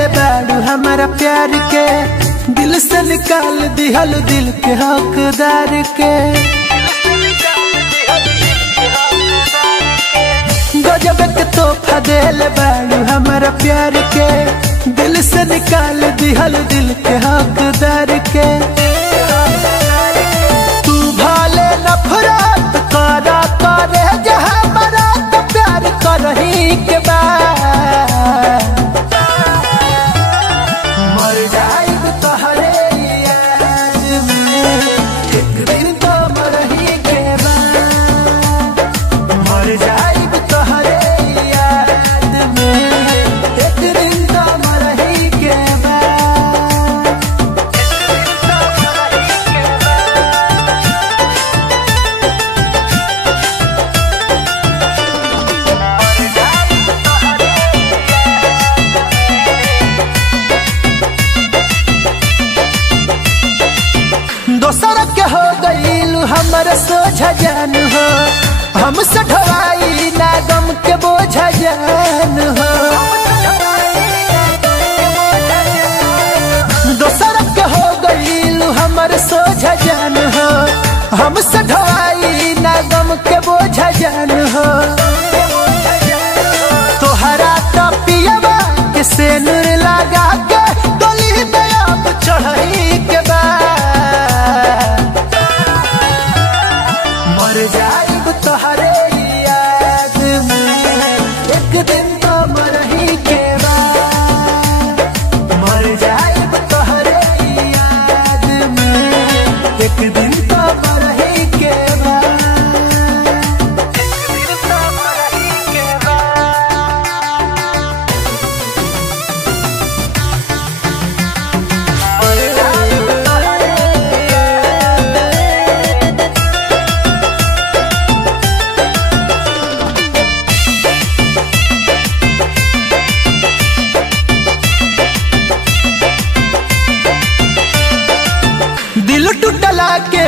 देले बाड़ू हमारा प्यार के, दिल से निकाल दिहल दिल के हकदार के। गजब के तोहफा देले बाड़ू हमारा प्यार के, दिल से निकाल दिहल दिल के हकदार के। तू भाले नफरत करा करे जहाँ मरा तो प्यार करही के बाद मर जाइब तोहरे याद में, एक दिन तो मरही के बाद मर जाइब तोहरे याद में, एक दिन तो मरही के बाद। दोसर के हो गईल हमर सोझा जान हो, हमसे ढवाई ना गम के बोझा जान हो। दोसर के हो गईल हमर सोझा जान हो, हमसे ढवाई ना गम के बोझा जान हो। तोहरा तो पियवा के सेनुर लगा के डोली में अब चढ़ही के बाद मर जाइब तोहरे याद में, एक दिन तो मरही के बाद मर जाइब तोहरे याद में, एक दिन तो मरही के बाद, एक दिन तो मरही के बाद। मर जाइब तोहरे याद में। दिल टूटला के